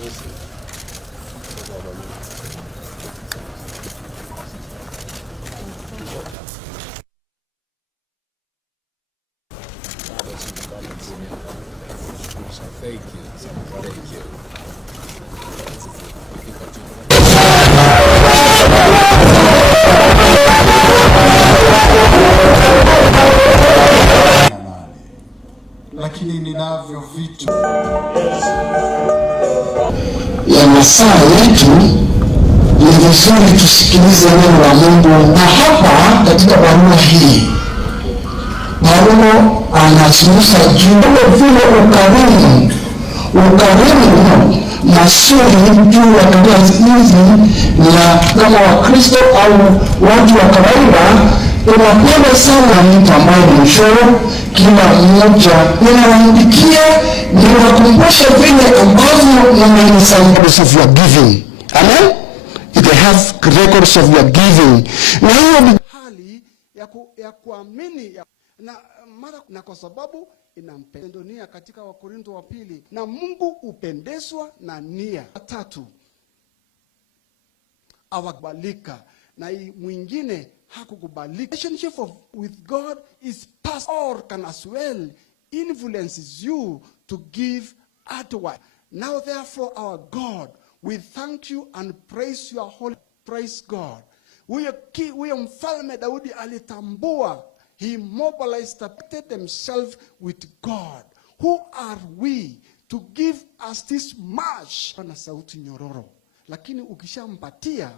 Thank you. Thank you. Lakini ninavyo vitu ya masaa yetu, ni vizuri tusikilize neno la Mungu. Na hapa katika barua hii Paulo anazungumza juu vile ukarimu masuri juu ya tabia hizi na kama Wakristo au watu wa kawaida. Tunapenda sana mtu ambaye ni mchoro, kila mmoja ninawaandikia, ninawakumbusha vile ambavyo mmenisaidia of your giving. Amen. They have records of your giving. Na hiyo ni hali ya kuamini na kwa sababu inampenda nia katika Wakorintho wa pili, na Mungu upendezwa na nia. Tatu, awakubalika na mwingine hakukubalika. Relationship with God is past or can as well influences you to give outward. Now therefore our God, we thank you and praise your holy. Praise God. Huyo mfalme Daudi alitambua, he mobilized himself with God. Who are we to give us this much? Ana sauti nyororo, lakini ukishampatia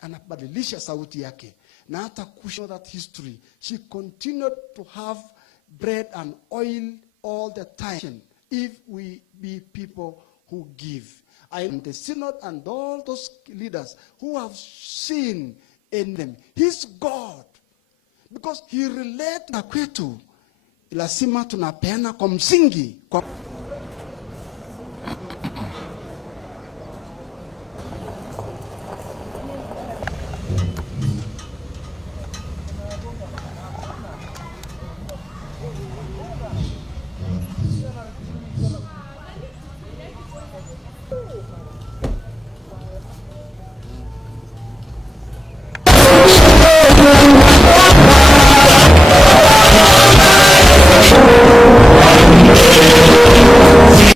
anabadilisha sauti yake. Na hata kushow that history, she continued to have bread and oil all the time. If we be people who give, and the synod and all those leaders who have seen in them his God, because he related na kwetu, lazima tunapeana kwa msingi kwa